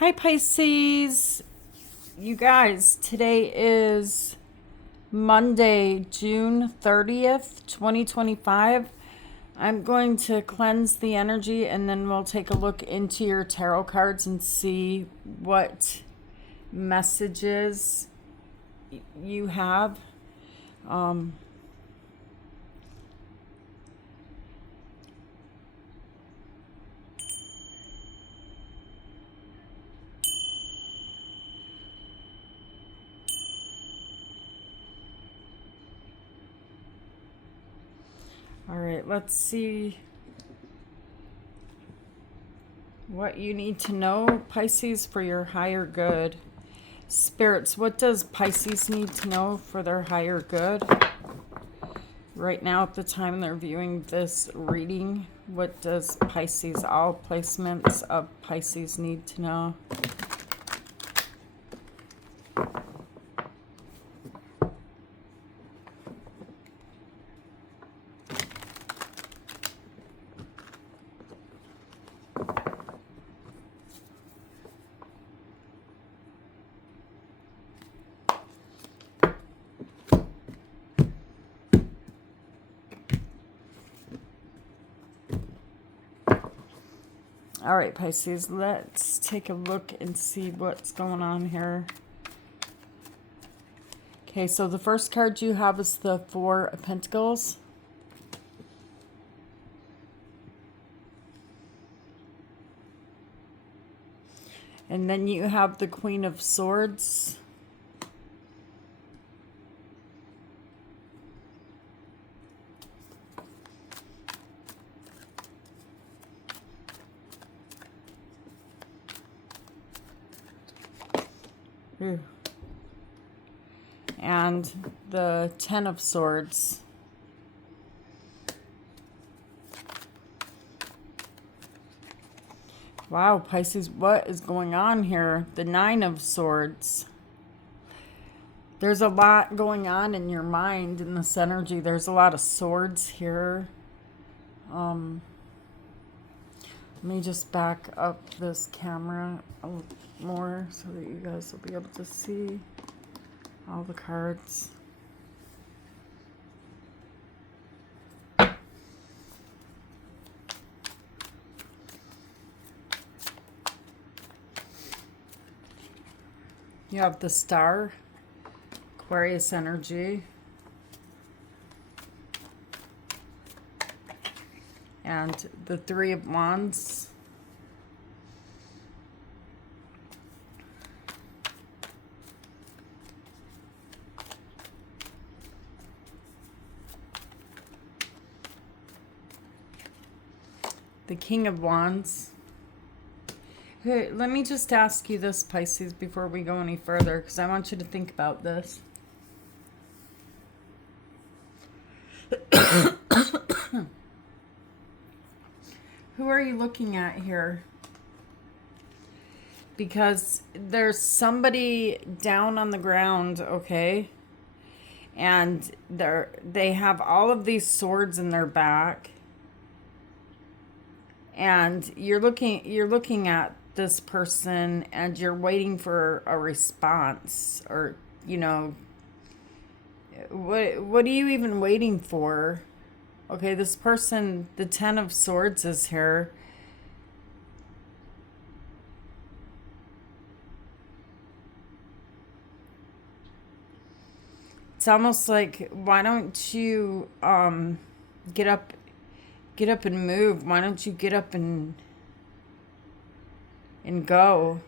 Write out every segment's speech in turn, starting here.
Hi Pisces, you guys, today is Monday, June 30th, 2025. I'm going to cleanse the energy and then we'll take a look into your tarot cards and see what messages you have. Um, all right, let's see what you need to know, Pisces, for your higher good. Spirits, what does Pisces need to know for their higher good? Right now, at the time they're viewing this reading, what does Pisces, all placements of Pisces, need to know? All right, Pisces, let's take a look and see what's going on here. Okay, so the first card you have is the Four of Pentacles. And then you have the Queen of Swords. Ooh. And the Ten of Swords. Wow, Pisces, what is going on here? The Nine of Swords. There's a lot going on in your mind in this energy. There's a lot of swords here. Let me just back up this camera a little more so that you guys will be able to see all the cards. You have the Star, Aquarius energy, and the Three of Wands. The King of Wands. Hey, let me just ask you this, Pisces, before we go any further, because I want you to think about this. Who are you looking at here? Because there's somebody down on the ground, okay? And they have all of these swords in their back. And you're looking at this person and you're waiting for a response, or what are you even waiting for? Okay, this person, the Ten of Swords is here. It's almost like, why don't you get up and move? Why don't you get up and go?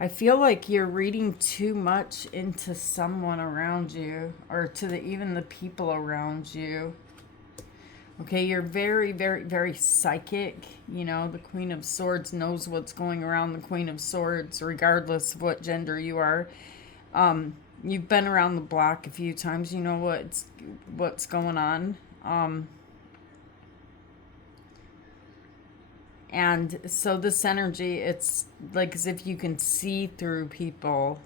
I feel like you're reading too much into someone around you, or to even the people around you. Okay, you're very, very, very psychic. The Queen of Swords knows what's going around the Queen of Swords, regardless of what gender you are. You've been around the block a few times. You know what's going on. And so this energy, it's like as if you can see through people.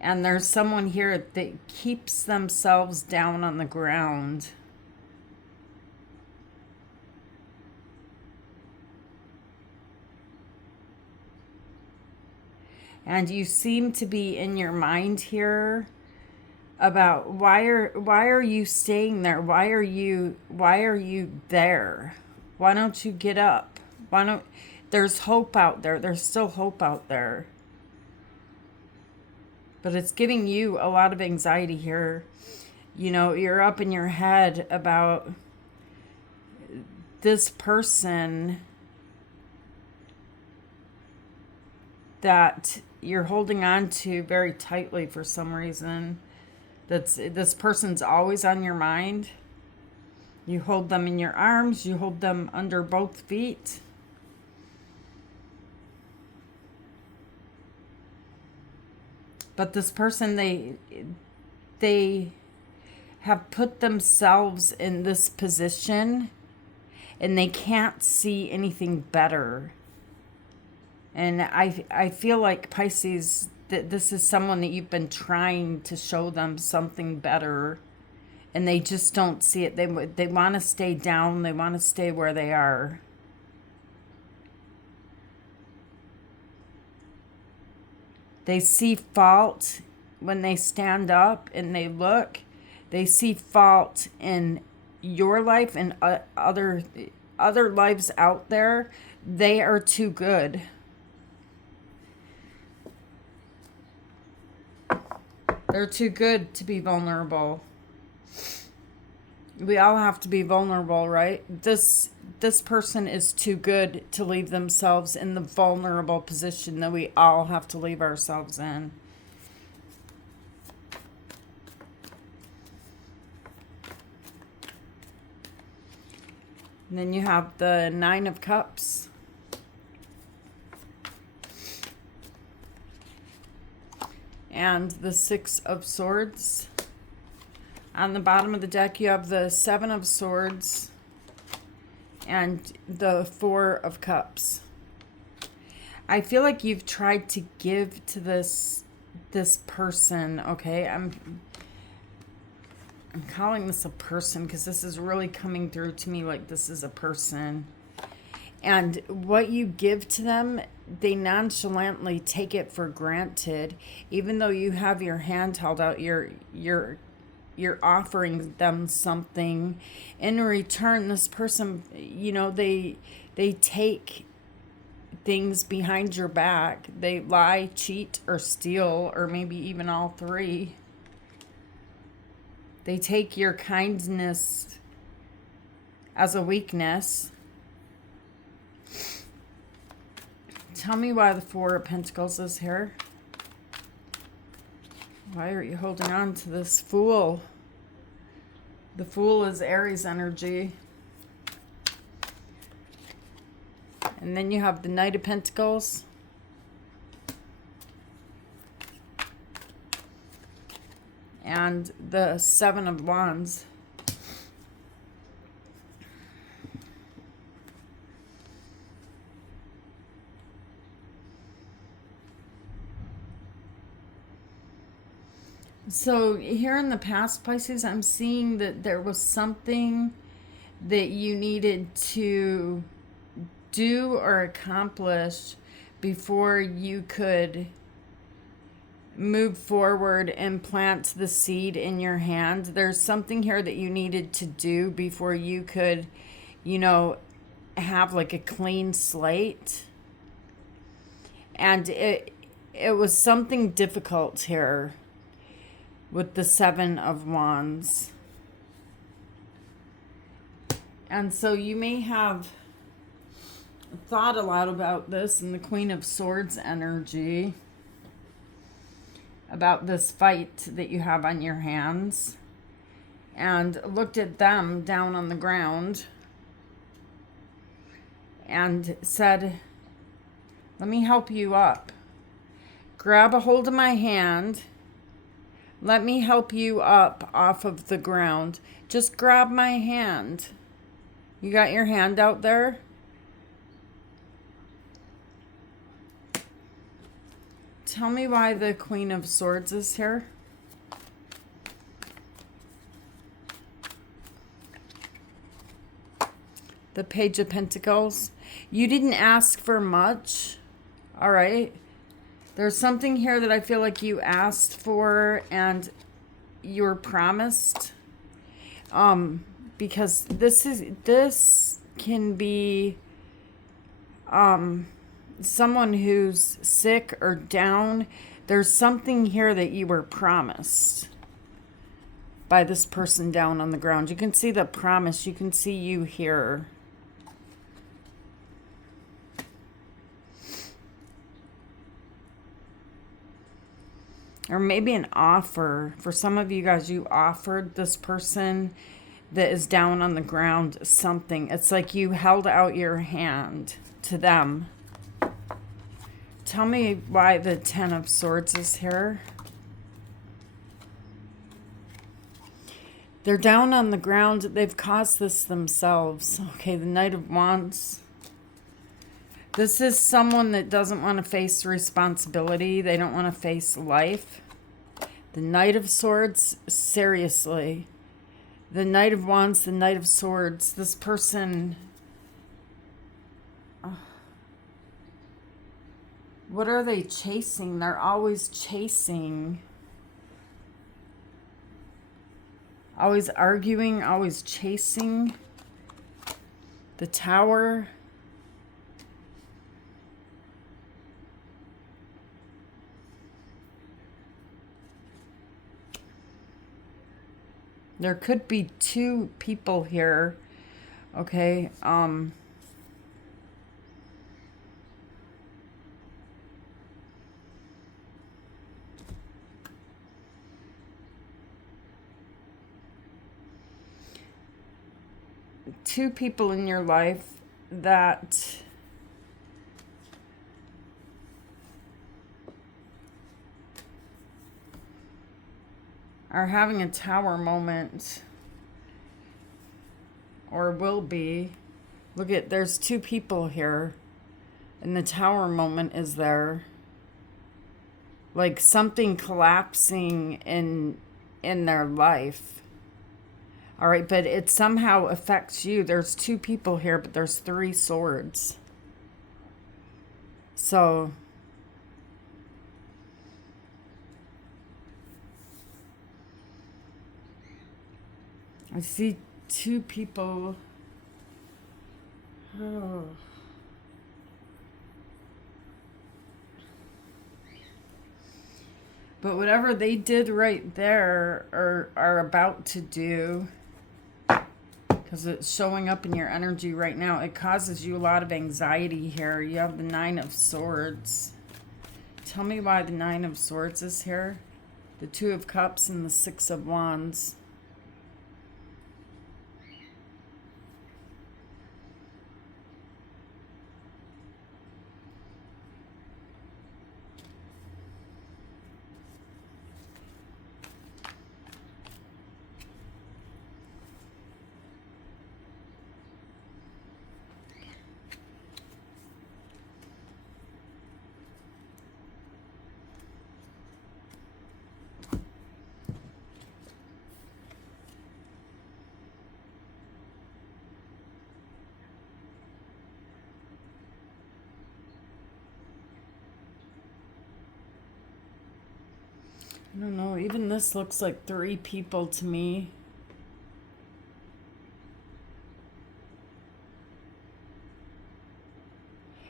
And there's someone here that keeps themselves down on the ground. And you seem to be in your mind here about why are you staying there? Why are you there? Why don't you get up? There's hope out there. There's still hope out there. But it's giving you a lot of anxiety here. You know, you're up in your head about this person that you're holding on to very tightly for some reason. This person's always on your mind. You hold them in your arms, you hold them under both feet. But this person, they have put themselves in this position and they can't see anything better. And I feel like, Pisces, that this is someone that you've been trying to show them something better and they just don't see it. They want to stay down. They want to stay where they are. They see fault when they stand up and they look. They see fault in your life and other lives out there. They are too good. They're too good to be vulnerable. We all have to be vulnerable, right? This person is too good to leave themselves in the vulnerable position that we all have to leave ourselves in. And then you have the Nine of Cups. And the Six of Swords. On the bottom of the deck, you have the Seven of Swords and the Four of Cups. I feel like you've tried to give to this person, okay? I'm calling this a person because this is really coming through to me like this is a person. And what you give to them, they nonchalantly take it for granted. Even though you have your hand held out, you're offering them something. In return, this person, you know, they take things behind your back. They lie, cheat, or steal, or maybe even all three. They take your kindness as a weakness. Tell me why the Four of Pentacles is here. Why are you holding on to this Fool? The Fool is Aries energy. And then you have the Knight of Pentacles. And the Seven of Wands. So here in the past, Pisces, I'm seeing that there was something that you needed to do or accomplish before you could move forward and plant the seed in your hand. There's something here that you needed to do before you could, you know, have like a clean slate. And it was something difficult here with the Seven of Wands. And so you may have thought a lot about this in the Queen of Swords energy, about this fight that you have on your hands, and looked at them down on the ground and said, let me help you up. Grab a hold of my hand. Let me help you up off of the ground. Just grab my hand. You got your hand out there? Tell me why the Queen of Swords is here. The Page of Pentacles. You didn't ask for much. All right. There's something here that I feel like you asked for and you were promised. Because this can be someone who's sick or down. There's something here that you were promised by this person down on the ground. You can see the promise. You can see you here. Or maybe an offer. For some of you guys, you offered this person that is down on the ground something. It's like you held out your hand to them. Tell me why the Ten of Swords is here. They're down on the ground. They've caused this themselves. Okay, the Knight of Wands. This is someone that doesn't want to face responsibility. They don't want to face life. The Knight of Swords, seriously. The Knight of Wands, the Knight of Swords. This person... what are they chasing? They're always chasing. Always arguing, always chasing. The Tower. There could be two people here. Okay, two people in your life that are having a Tower moment, or will be. Look at, there's two people here, and the Tower moment is there. Like something collapsing in their life. All right, but it somehow affects you. There's two people here, but there's 3 swords. So I see two people. Oh. But whatever they did right there or are about to do, because it's showing up in your energy right now, it causes you a lot of anxiety here. You have the 9 of Swords. Tell me why the 9 of Swords is here. The 2 of Cups and the 6 of Wands. I don't know, even this looks like 3 people to me.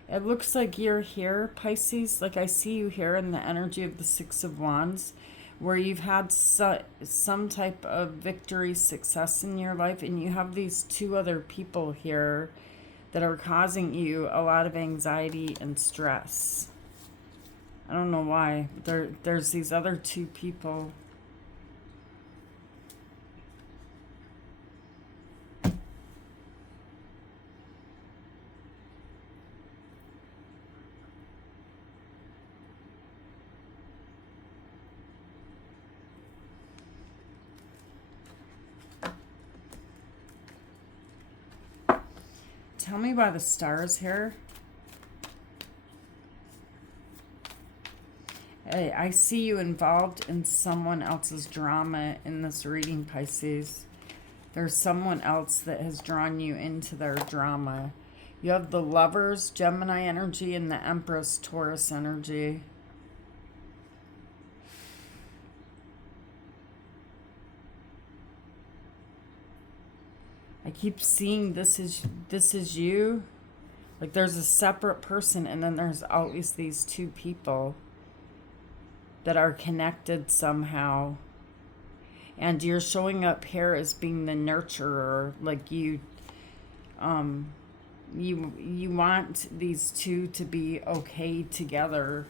It looks like you're here, Pisces. Like I see you here in the energy of the 6 of Wands, where you've had some type of victory, success in your life, and you have these 2 other people here that are causing you a lot of anxiety and stress. I don't know why. There's these other 2 people. Tell me why the Star's here. Hey, I see you involved in someone else's drama in this reading, Pisces. There's someone else that has drawn you into their drama. You have the Lovers, Gemini energy, and the Empress, Taurus energy. I keep seeing this is you. Like there's a separate person, and then there's always these two people that are connected somehow. And you're showing up here as being the nurturer. Like you want these two to be okay together.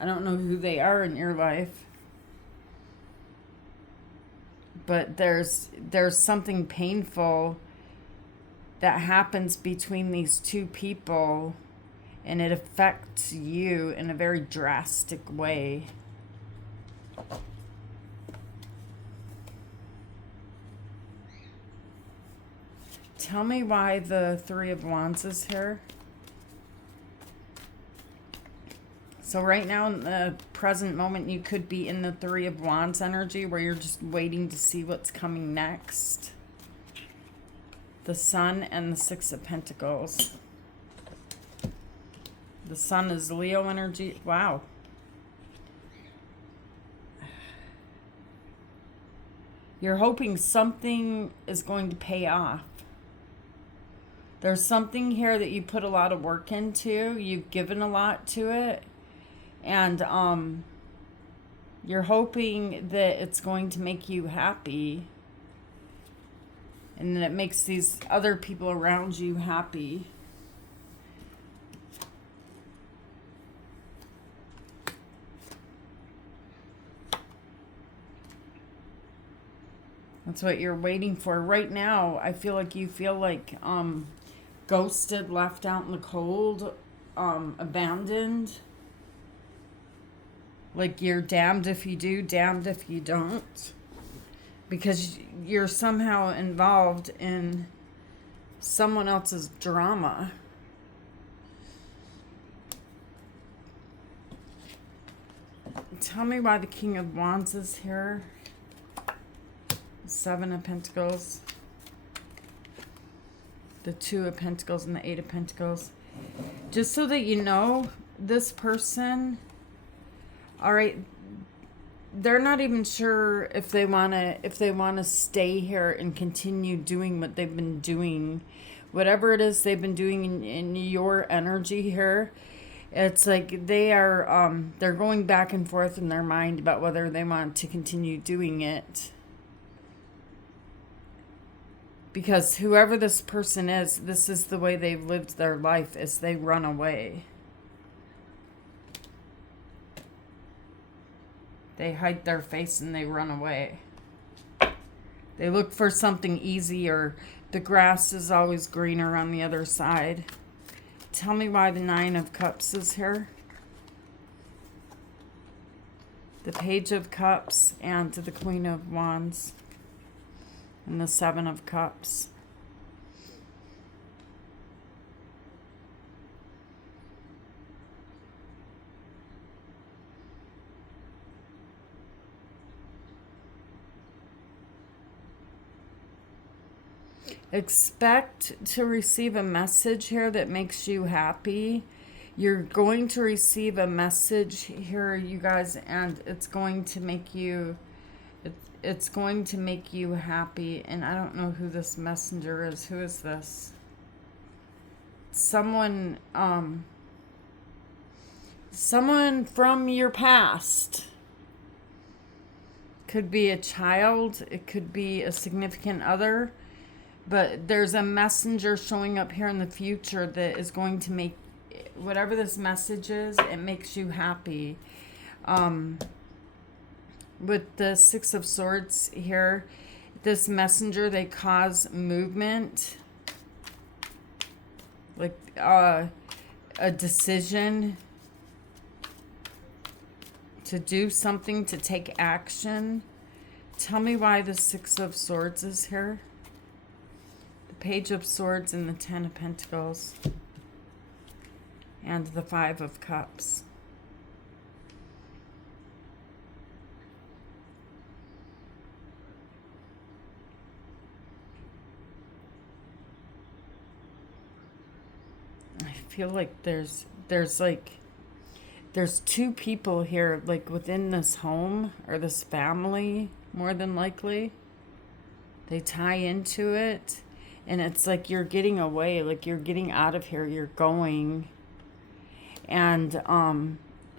I don't know who they are in your life, but there's something painful that happens between these two people, and it affects you in a very drastic way. Tell me why the Three of Wands is here. So right now in the present moment, you could be in the Three of Wands energy where you're just waiting to see what's coming next. The Sun and the Six of Pentacles. The Sun is Leo energy. Wow. You're hoping something is going to pay off. There's something here that you put a lot of work into. You've given a lot to it. And you're hoping that it's going to make you happy. And that it makes these other people around you happy. That's what you're waiting for. Right now, I feel like you feel like ghosted, left out in the cold, abandoned. Like you're damned if you do, damned if you don't. Because you're somehow involved in someone else's drama. Tell me why the King of Wands is here. Seven of Pentacles. The Two of Pentacles and the Eight of Pentacles. Just so that you know, this person, all right, they're not even sure if they want to stay here and continue doing what they've been doing. Whatever it is they've been doing in your energy here, it's like they're going back and forth in their mind about whether they want to continue doing it. Because whoever this person is, this is the way they've lived their life, is they run away. They hide their face and they run away. They look for something easy, or the grass is always greener on the other side. Tell me why the Nine of Cups is here. The Page of Cups and the Queen of Wands. And the Seven of Cups. Expect to receive a message here that makes you happy. You're going to receive a message here, you guys, and it's going to make you happy. And I don't know who this messenger is. Who is this? Someone from your past. Could be a child, it could be a significant other, but there's a messenger showing up here in the future that is going to make whatever this message is, it makes you happy. With the Six of Swords here, this messenger, they cause movement, like a decision to do something, to take action. Tell me why the Six of Swords is here. The Page of Swords and the Ten of Pentacles. And the Five of Cups. I feel like there's two people here, like within this home or this family, more than likely. They tie into it, and it's like you're getting away, like you're getting out of here, you're going. And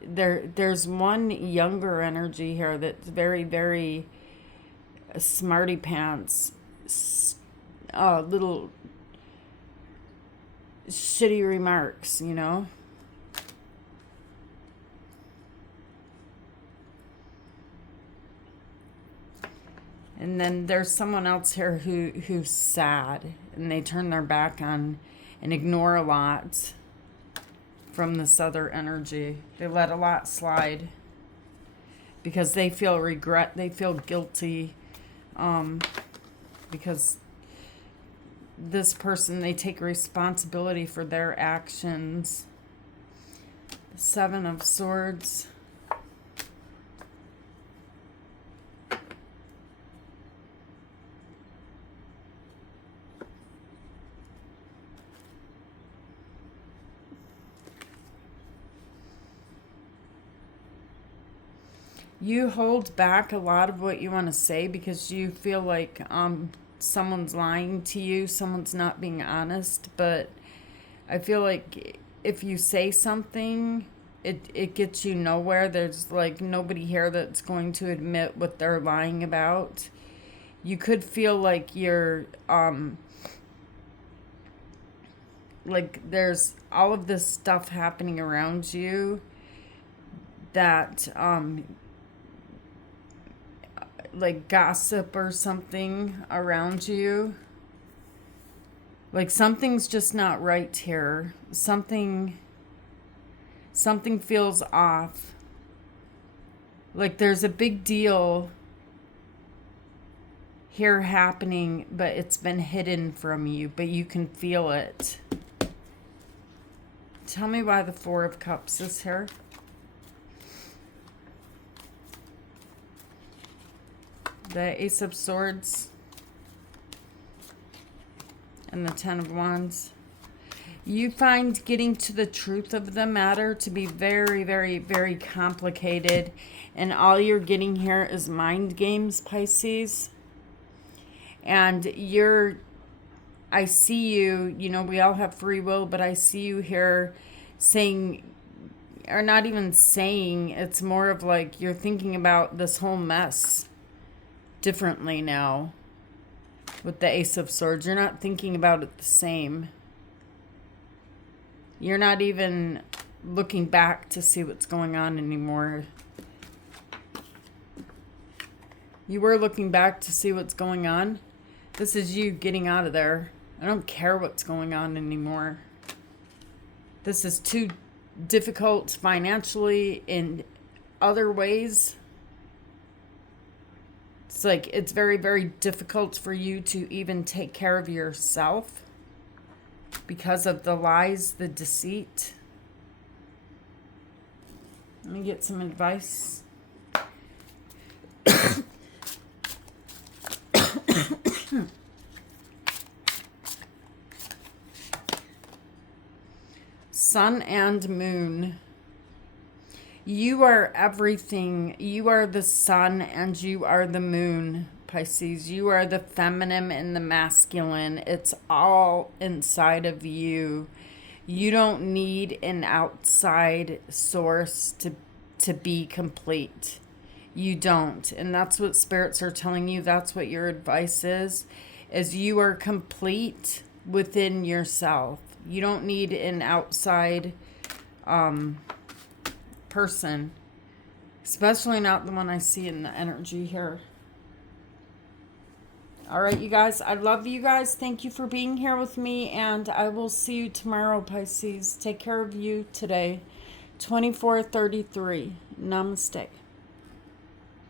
there's one younger energy here that's very, very smarty pants, little shitty remarks, you know. And then there's someone else here who's sad, and they turn their back on and ignore a lot from this other energy. They let a lot slide because they feel regret, they feel guilty, because this person, they take responsibility for their actions. Seven of Swords. You hold back a lot of what you want to say because you feel like someone's lying to you, someone's not being honest. But I feel like if you say something, it gets you nowhere. There's like nobody here that's going to admit what they're lying about. You could feel like you're like there's all of this stuff happening around you that like gossip or something around you. Like something's just not right here. Something feels off. Like there's a big deal here happening, but it's been hidden from you, but you can feel it. Tell me why the Four of Cups is here. The Ace of Swords and the Ten of Wands. You find getting to the truth of the matter to be very, very, very complicated. And all you're getting here is mind games, Pisces. And I see you, you know, we all have free will, but I see you here saying, or not even saying, it's more of like you're thinking about this whole mess differently now with the Ace of Swords. You're not thinking about it the same. You're not even looking back to see what's going on anymore. You were looking back to see what's going on. This is you getting out of there. I don't care what's going on anymore. This is too difficult financially in other ways. It's like it's very, very difficult for you to even take care of yourself because of the lies, the deceit. Let me get some advice. Sun and Moon. You are everything. You are the sun and you are the moon, Pisces. You are the feminine and the masculine. It's all inside of you. You don't need an outside source to be complete. You don't. And that's what spirits are telling you. That's what your advice is you are complete within yourself. You don't need an outside person, especially not the one I see in the energy here. All right, you guys, I love you guys. Thank you for being here with me, and I will see you tomorrow, Pisces. Take care of you today. 2433. Namaste.